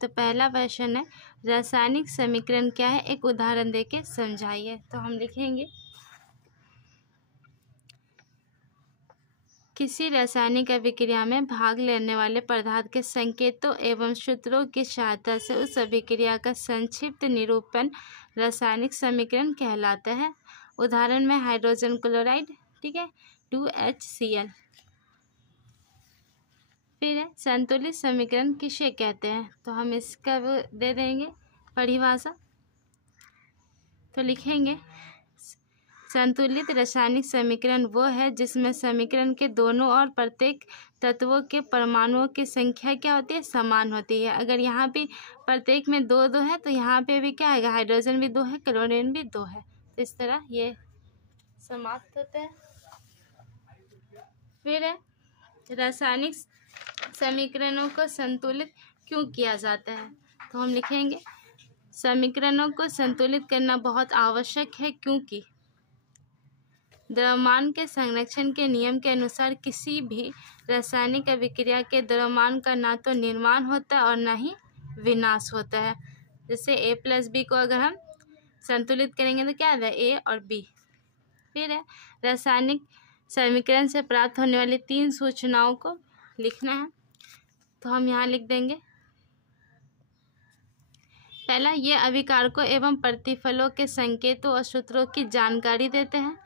तो पहला क्वेश्चन है रासायनिक समीकरण क्या है, एक उदाहरण देके समझाइए। तो हम लिखेंगे किसी रासायनिक अभिक्रिया में भाग लेने वाले पदार्थ के संकेतों एवं सूत्रों की सहायता से उस अभिक्रिया का संक्षिप्त निरूपण रासायनिक समीकरण कहलाता है। उदाहरण में हाइड्रोजन क्लोराइड, ठीक है, 2HCl। फिर है संतुलित समीकरण किसे कहते हैं, तो हम इसका वो दे देंगे परिभाषा। तो लिखेंगे संतुलित रासायनिक समीकरण वो है जिसमें समीकरण के दोनों और प्रत्येक तत्वों के परमाणुओं की संख्या क्या होती है, समान होती है। अगर यहाँ भी प्रत्येक में दो दो है तो यहाँ पे भी क्या आएगा, हाइड्रोजन भी दो है, क्लोरीन भी दो है। तो इस तरह ये समाप्त होता है। फिर है रासायनिक समीकरणों को संतुलित क्यों किया जाता है, तो हम लिखेंगे समीकरणों को संतुलित करना बहुत आवश्यक है क्योंकि द्रव्यमान के संरक्षण के नियम के अनुसार किसी भी रासायनिक अभिक्रिया के द्रव्यमान का ना तो निर्माण होता है और ना ही विनाश होता है। जैसे A+B को अगर हम संतुलित करेंगे तो क्या है, A और B। फिर है रासायनिक समीकरण से प्राप्त होने वाली 3 सूचनाओं को लिखना है। तो हम यहाँ लिख देंगे पहला, ये अभिकारकों एवं प्रतिफलों के संकेतों और सूत्रों की जानकारी देते हैं।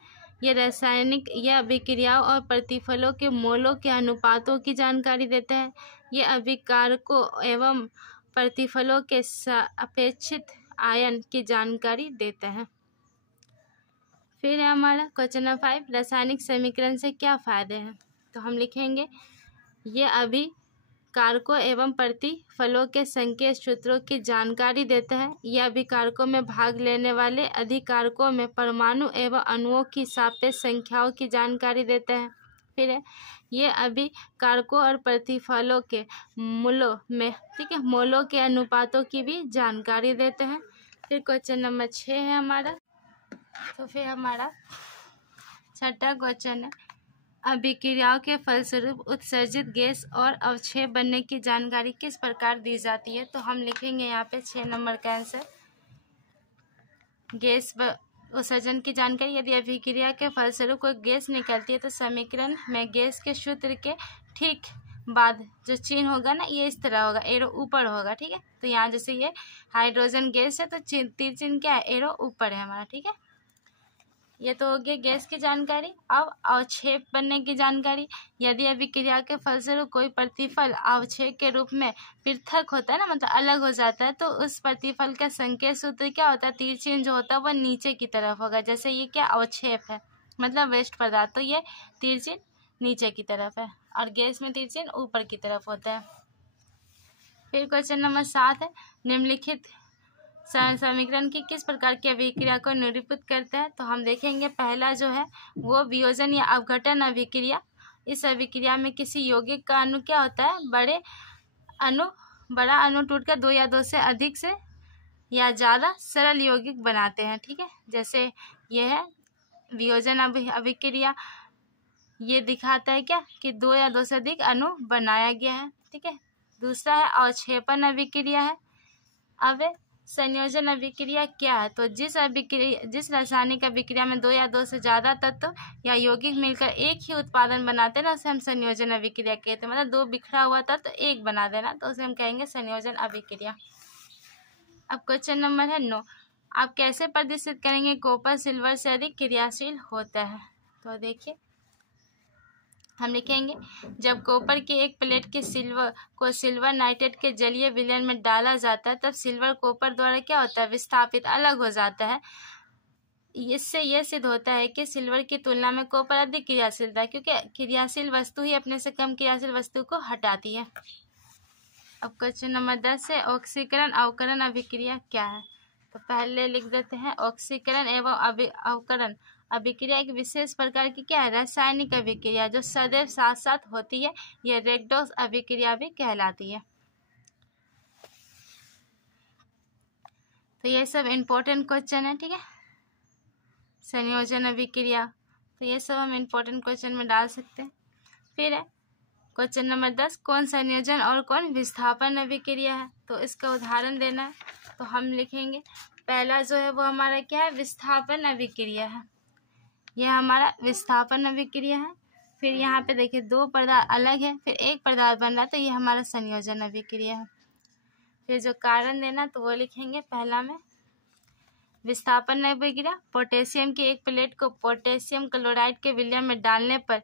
ये रासायनिक यह अभिक्रियाओं और प्रतिफलों के मोलों के अनुपातों की जानकारी देते हैं। ये अभिकारकों एवं प्रतिफलों के अपेक्षित आयन की जानकारी देते हैं। फिर है हमारा क्वेश्चन नंबर 5, रासायनिक समीकरण से क्या फायदे हैं, तो हम लिखेंगे ये अभिकारकों एवं प्रतिफलों के संकेत सूत्रों की जानकारी देता है। यह अभिकारकों में भाग लेने वाले अधिकारकों में परमाणु एवं अणुओं की सापेक्ष संख्याओं की जानकारी देता है। फिर है ये अभिकारकों और प्रतिफलों के मूलों में, ठीक है, मोलों के अनुपातों की भी जानकारी देते हैं। फिर क्वेश्चन नंबर 6 है हमारा। तो फिर हमारा छठा क्वेश्चन है अभिक्रियाओं के फलस्वरूप उत्सर्जित गैस और अवक्षेप बनने की जानकारी किस प्रकार दी जाती है, तो हम लिखेंगे यहाँ पे 6 नंबर का आंसर गैस उत्सर्जन की जानकारी। यदि अभिक्रिया के फलस्वरूप कोई गैस निकलती है तो समीकरण में गैस के सूत्र के ठीक बाद जो चिन्ह होगा ना, ये इस तरह होगा, एरो ऊपर होगा, ठीक है। तो यहाँ जैसे ये हाइड्रोजन गैस है तो तीर चिन्ह क्या है, एरो ऊपर है हमारा, ठीक है। ये तो हो गया गैस की जानकारी। अब अवक्षेप बनने की जानकारी, यदि अभिक्रिया के फलस्वरूप कोई प्रतिफल अवक्षेप के रूप में पृथक होता है ना, मतलब अलग हो जाता है, तो उस प्रतिफल का संकेत सूत्र क्या होता है, तीर चिन्ह जो होता है वह नीचे की तरफ होगा। जैसे ये क्या अवक्षेप है, मतलब वेस्ट पदार्थ, तो ये तीर चिन्ह नीचे की तरफ है और गैस में तीर चिन्ह ऊपर की तरफ होता है। फिर क्वेश्चन नंबर 7 है निम्नलिखित समीकरण की किस प्रकार की अभिक्रिया को निरूपित करते हैं, तो हम देखेंगे पहला जो है वो वियोजन या अपघटन अभिक्रिया। इस अभिक्रिया में किसी यौगिक का अणु क्या होता है, बड़ा अणु टूटकर 2 या 2 से अधिक से या ज़्यादा सरल यौगिक बनाते हैं, ठीक है। जैसे यह है वियोजन अभिक्रिया, ये दिखाता है क्या कि 2 या 2 से अधिक अणु बनाया गया है, ठीक है। दूसरा है अवक्षेपन अभिक्रिया है। अब संयोजन अभिक्रिया क्या है, तो जिस रासायनिक अभिक्रिया में 2 या 2 से ज़्यादा तत्व या यौगिक मिलकर एक ही उत्पादन बनाते हैं ना, उसे हम संयोजन अभिक्रिया कहते हैं। मतलब 2 बिखरा हुआ तत्व एक बना देना, तो उसे हम कहेंगे संयोजन अभिक्रिया। अब क्वेश्चन नंबर है 9, आप कैसे प्रदर्शित करेंगे कॉपर सिल्वर से अधिक क्रियाशील होता है, तो देखिए हम लिखेंगे जब कॉपर की एक प्लेट के सिल्वर नाइट्रेट के जलीय विलयन में डाला जाता है तब सिल्वर कॉपर द्वारा क्या होता है, विस्थापित अलग हो जाता है। इससे यह सिद्ध होता है कि सिल्वर की तुलना में कॉपर अधिक क्रियाशील है, क्योंकि क्रियाशील वस्तु ही अपने से कम क्रियाशील वस्तु को हटाती है। अब क्वेश्चन नंबर 10 है ऑक्सीकरण अवकरण अभिक्रिया क्या है, तो पहले लिख देते हैं ऑक्सीकरण एवं अवकरण अभिक्रिया एक विशेष प्रकार की क्या है, रासायनिक अभिक्रिया जो सदैव साथ साथ होती है। यह रेडॉक्स अभिक्रिया भी कहलाती है। तो ये सब इम्पोर्टेंट क्वेश्चन है, ठीक है। संयोजन अभिक्रिया, तो ये सब हम इम्पोर्टेंट क्वेश्चन में डाल सकते हैं। फिर है क्वेश्चन नंबर 10, कौन संयोजन और कौन विस्थापन अभिक्रिया है? तो इसका उदाहरण देना है। तो हम लिखेंगे पहला जो है वो हमारा क्या है, विस्थापन अभिक्रिया है। यह हमारा विस्थापन अभिक्रिया है। फिर यहाँ पे देखिए दो पदार्थ अलग है, फिर एक पदार्थ बन रहा है, तो ये हमारा संयोजन अभिक्रिया है। फिर जो कारण देना तो वो लिखेंगे पहला में विस्थापन अभिक्रिया, पोटेशियम की एक प्लेट को पोटेशियम क्लोराइड के विलयन में डालने पर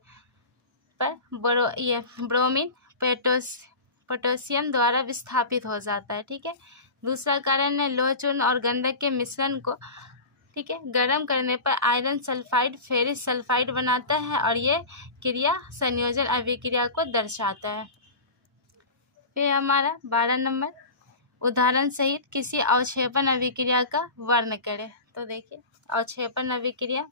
ब्रोमीन पोटेशियम द्वारा विस्थापित हो जाता है। ठीक है। दूसरा कारण है लोह चूर्ण और गंधक के मिश्रण को, ठीक है, गर्म करने पर आयरन सल्फाइड फेरिस सल्फाइड बनाता है और ये क्रिया संयोजन अभिक्रिया को दर्शाता है। फिर हमारा 12 नंबर, उदाहरण सहित किसी अवक्षेपण अभिक्रिया का वर्णन करें। तो देखिए अवक्षेपण अभिक्रिया,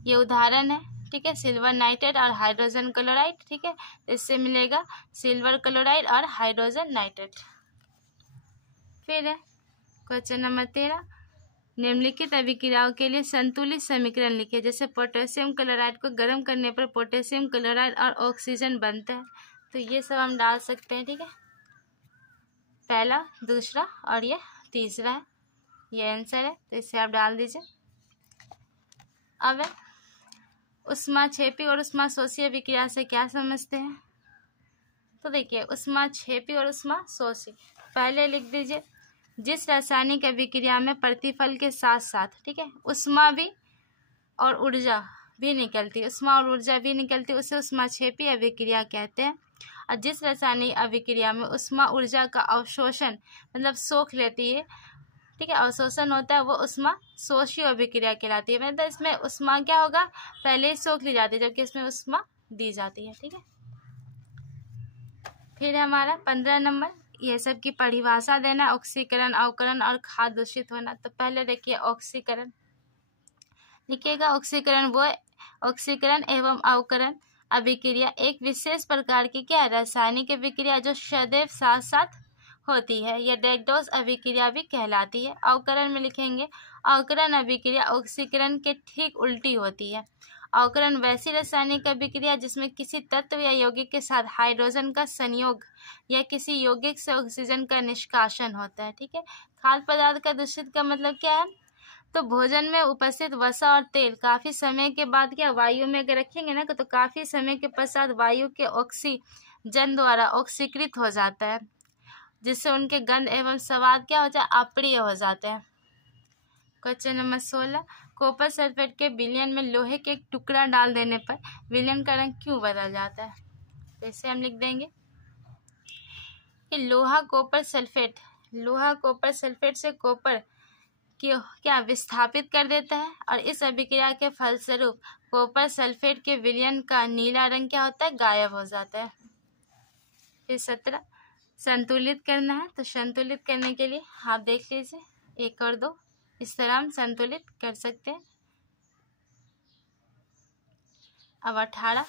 ये उदाहरण है, ठीक है, सिल्वर नाइट्रेट और हाइड्रोजन क्लोराइड। ठीक है, इससे मिलेगा सिल्वर क्लोराइड और हाइड्रोजन नाइट्रेट। फिर है क्वेश्चन नंबर 13, निम्नलिखित अभिक्रियाओं के लिए संतुलित समीकरण लिखिए। जैसे पोटेशियम क्लोराइड को गर्म करने पर पोटेशियम क्लोराइड और ऑक्सीजन बनता है, तो ये सब हम डाल सकते हैं। ठीक है, पहला, दूसरा और ये तीसरा है, ये आंसर है, तो इसे आप डाल दीजिए। अब उष्माक्षेपी और उष्माशोषी अभिक्रिया से क्या समझते हैं? तो देखिए उष्माक्षेपी और उष्माशोषी, पहले लिख दीजिए जिस रासायनिक अभिक्रिया में प्रतिफल के साथ साथ, ठीक है, उष्मा भी और ऊर्जा भी निकलती, उष्मा और ऊर्जा भी निकलती, उसे उष्माक्षेपी अभिक्रिया कहते हैं। और जिस रासायनिक अभिक्रिया में उष्मा ऊर्जा का अवशोषण मतलब सोख लेती है, ठीक है, अवशोषण होता है, वो उष्मा शोषी अभिक्रिया कहलाती है। मतलब इसमें उष्मा क्या होगा, पहले ही सोख ली जाती है, जबकि इसमें उष्मा दी जाती है। ठीक है। फिर हमारा 15 नंबर, ये सब की परिभाषा देना, ऑक्सीकरण, अवकरण और खाद दूषित होना। तो पहले देखिए ऑक्सीकरण लिखिएगा। ऑक्सीकरण एवं अवकरण अभिक्रिया एक विशेष प्रकार की क्या रासायनिक अभिक्रिया जो सदैव साथ साथ होती है, यह डैकडोस अभिक्रिया भी कहलाती है। अवकरण में लिखेंगे अवकरण अभिक्रिया ऑक्सीकरण के ठीक उल्टी होती है। अवकरण वैसी रासायनिक अभिक्रिया जिसमें किसी तत्व या यौगिक के साथ हाइड्रोजन का संयोग या किसी यौगिक से ऑक्सीजन का निष्कासन होता है। ठीक है। खाद्य पदार्थ का दूषित का मतलब क्या है, तो भोजन में उपस्थित वसा और तेल काफी समय के बाद क्या वायु में अगर रखेंगे ना, तो काफी समय के पश्चात वायु के ऑक्सीजन द्वारा ऑक्सीकृत हो जाता है, जिससे उनके गंध एवं स्वाद क्या हो जाए, अप्रिय हो जाते हैं। क्वेश्चन नंबर 16, कॉपर सल्फेट के विलयन में लोहे के एक टुकड़ा डाल देने पर विलयन का रंग क्यों बदल जाता है? तो इसे हम लिख देंगे कि लोहा कॉपर सल्फेट से कॉपर की क्या विस्थापित कर देता है, और इस अभिक्रिया के फलस्वरूप कॉपर सल्फेट के विलयन का नीला रंग क्या होता है, गायब हो जाता है। फिर 17, संतुलित करना है। तो संतुलित करने के लिए आप देख लीजिए 1 और 2, इस तरह हम संतुलित कर सकते हैं। अब 18,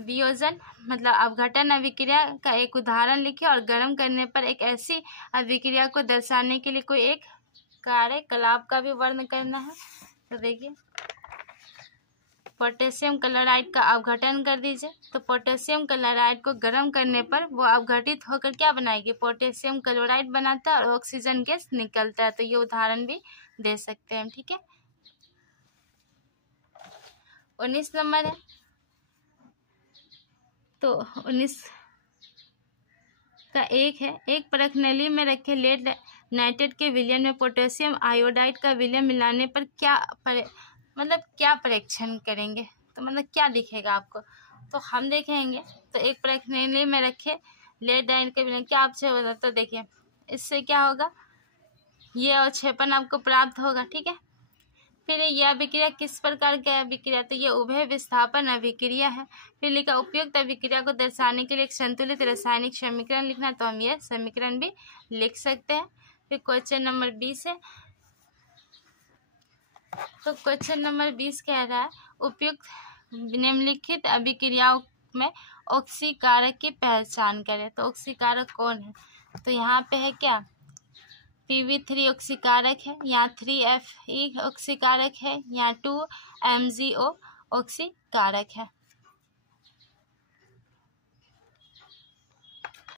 वियोजन मतलब अपघटन अभिक्रिया का एक उदाहरण लिखिए और गर्म करने पर एक ऐसी अभिक्रिया को दर्शाने के लिए कोई एक कार्यकलाप का भी वर्णन करना है। तो देखिए पोटेशियम क्लोराइड का अपघटन कर दीजिए। तो पोटेशियम क्लोराइड को गर्म करने पर वो अपघटित होकर क्या बनाएगी, पोटेशियम क्लोराइड बनाता है और ऑक्सीजन गैस निकलता है। तो ये उदाहरण भी दे सकते हैं। ठीक है। 19 नंबर है, तो 19 का एक परख नली में रखे लेड नाइट्रेट के विलयन में पोटेशियम आयोडाइड का विलयन मिलाने पर क्या परीक्षण करेंगे, तो मतलब क्या दिखेगा आपको। तो हम देखेंगे, तो एक परख नली में रखे लेड नाइट्रेट के विलयन क्या आपसे होगा, तो देखिए इससे क्या होगा, ये अवक्षेपण आपको प्राप्त होगा। ठीक है। फिर यह अभिक्रिया किस प्रकार की अभिक्रिया, तो ये उभय विस्थापन अभिक्रिया है। फिर लिखा उपयुक्त अभिक्रिया को दर्शाने के लिए एक संतुलित रासायनिक समीकरण लिखना, तो हम यह समीकरण भी लिख सकते हैं। फिर क्वेश्चन नंबर 20 है, तो क्वेश्चन नंबर 20 कह रहा है उपयुक्त निम्नलिखित अभिक्रियाओं में ऑक्सीकारक की पहचान करें। तो ऑक्सीकारक कौन है, तो यहाँ पे है क्या, PB3 ऑक्सीकारक है, यहाँ 3FE ऑक्सीकारक है, यहाँ 2MgO ऑक्सीकारक है।